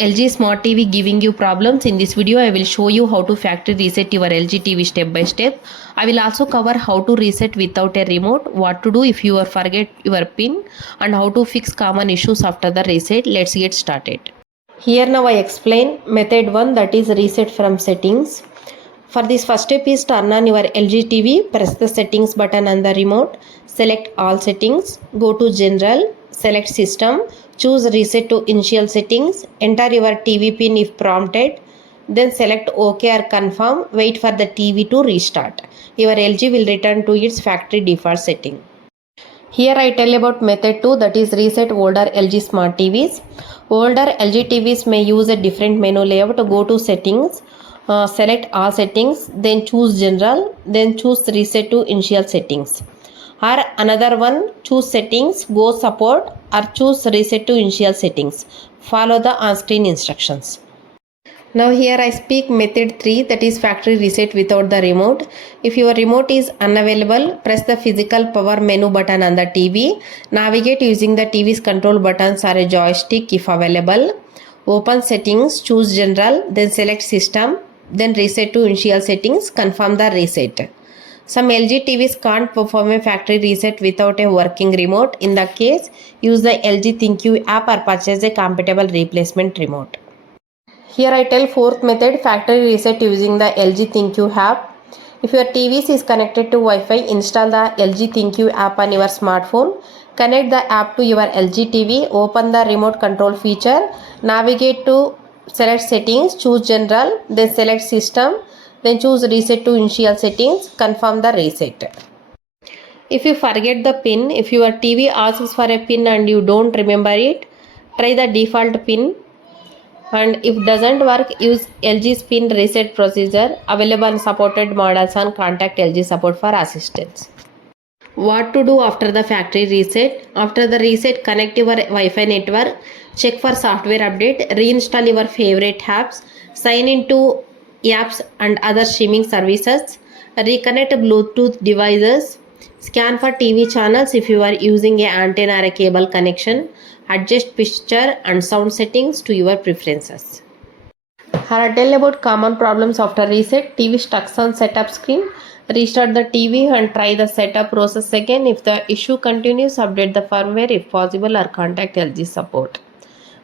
LG Smart TV giving you problems. In this video I will show you how to factory reset your LG TV step by step. I will also cover how to reset without a remote, what to do if you forget your pin, and how to fix common issues after the reset. Let's get started. Here now I explain method 1, that is reset from settings. For this first step is turn on your LG TV, press the settings button on the remote, select all settings, go to general, select system, choose reset to initial settings, enter your TV pin if prompted, then select OK or confirm, wait for the TV to restart. Your LG will return to its factory default setting. Here I tell about method 2, that is reset older LG smart TVs. Older LG TVs may use a different menu layout. Go to settings, select all settings, then choose general, then choose reset to initial settings. Or another one, choose settings, go support, or choose reset to initial settings. Follow the on-screen instructions. Now here I speak method 3, that is factory reset without the remote. If your remote is unavailable, press the physical power menu button on the TV. Navigate using the TV's control buttons or a joystick if available. Open settings, choose general, then select system, then reset to initial settings, confirm the reset. Some LG TVs can't perform a factory reset without a working remote. In that case, use the LG ThinQ app or purchase a compatible replacement remote. Here I tell fourth method, factory reset using the LG ThinQ app. If your TV is connected to Wi-Fi, install the LG ThinQ app on your smartphone. Connect the app to your LG TV. Open the remote control feature. Navigate to select settings, choose general, then select system, then choose reset to initial settings. Confirm the reset. If you forget the pin, if your TV asks for a pin and you don't remember it, try the default pin. And if doesn't work, use LG's pin reset procedure, available on supported models, and contact LG support for assistance. What to do after the factory reset? After the reset, connect your Wi-Fi network, check for software update, reinstall your favorite apps, sign into apps and other streaming services, reconnect Bluetooth devices, scan for TV channels if you are using an antenna or a cable connection, adjust picture and sound settings to your preferences. Here I tell about common problems after reset. TV stuck on setup screen. Restart the TV and try the setup process again. If the issue continues, update the firmware if possible or contact LG support.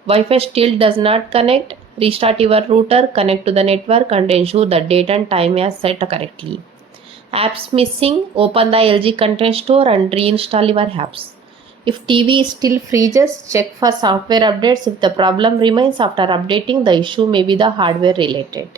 Wi-Fi still does not connect. Restart your router, connect to the network and ensure the date and time is set correctly. Apps missing, open the LG content store and reinstall your apps. If TV still freezes, check for software updates. If the problem remains after updating, the issue may be the hardware related.